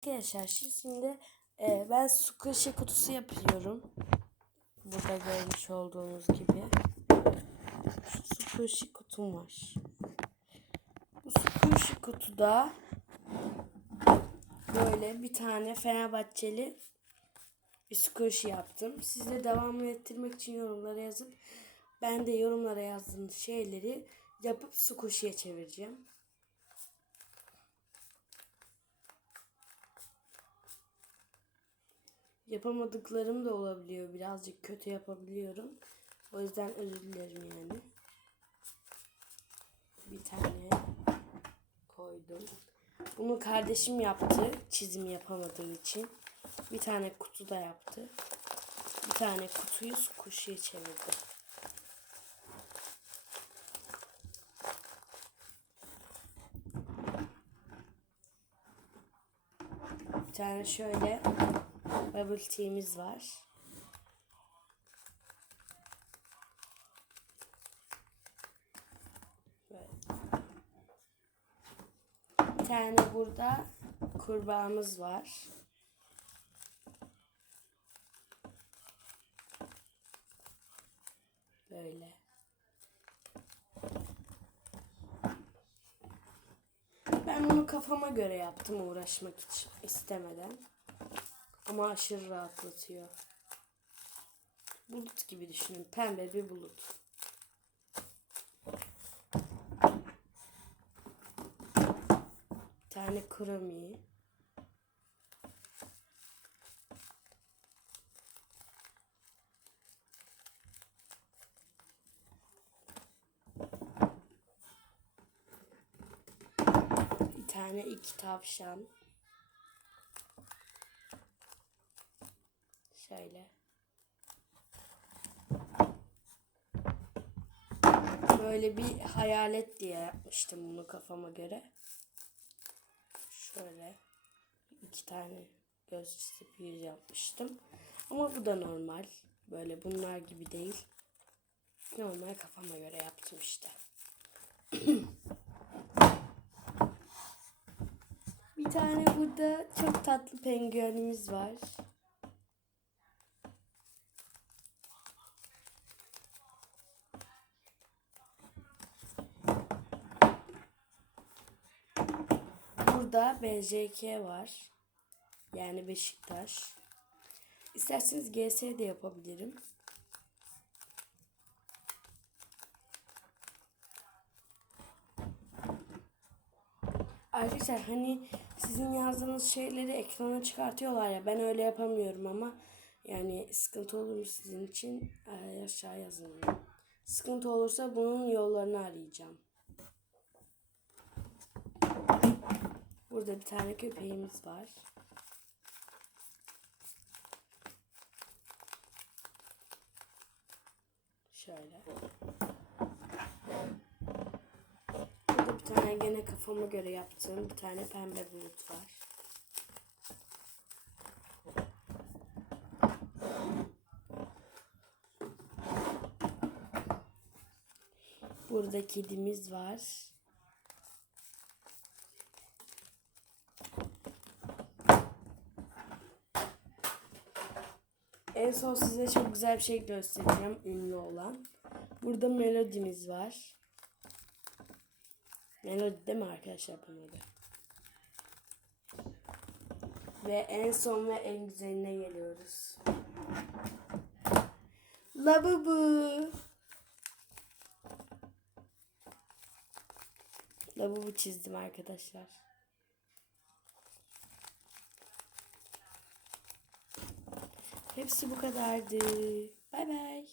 Arkadaşlar şimdi e, ben su kaşığı kutusu yapıyorum. Burada görmüş olduğunuz gibi. Su kaşığı kutum var. Bu su kaşığı kutuda böyle bir tane Fenerbahçeli bir su kaşığı yaptım. Siz de devamlı ettirmek için yorumlara yazın. Ben de yorumlara yazdığım şeyleri yapıp su kaşığıya çevireceğim. Yapamadıklarım da olabiliyor. Birazcık kötü yapabiliyorum. O yüzden özür dilerim yani. Bir tane koydum. Bunu kardeşim yaptı. Çizim yapamadığı için. Bir tane kutu da yaptı. Bir tane kutuyu kuşuya çevirdi. Bir tane şöyle bubble tea'miz var. Bir tane burada kurbağamız var. Böyle. Ben bunu kafama göre yaptım uğraşmak için istemeden. Ama aşırı rahatlatıyor. Bulut gibi düşünün. Pembe bir bulut. Bir tane kromi. Bir tane iki tavşan. Şöyle. Böyle bir hayalet diye yapmıştım bunu kafama göre. Şöyle iki tane göz çizip yüz yapmıştım. Ama bu da normal. Böyle bunlar gibi değil. Normal kafama göre yaptım işte. bir tane burada çok tatlı penguenimiz var. Burada BJK var. Yani Beşiktaş. İsterseniz GS de yapabilirim. Arkadaşlar hani sizin yazdığınız şeyleri ekrana çıkartıyorlar ya ben öyle yapamıyorum ama yani sıkıntı olur mu sizin için aşağı yazın. Sıkıntı olursa bunun yollarını arayacağım. Burada bir tane köpeğimiz var. Şöyle. Burada bir tane gene kafama göre yaptığım bir tane pembe bulut var. Burada kedimiz var. En son size çok güzel bir şey göstereceğim. Ünlü olan. Burada melodimiz var. Melodi değil mi arkadaşlar bunun adı? Ve en son ve en güzeline geliyoruz. Labubu. Labubu çizdim arkadaşlar. Hepsi bu kadardı. Bay bay.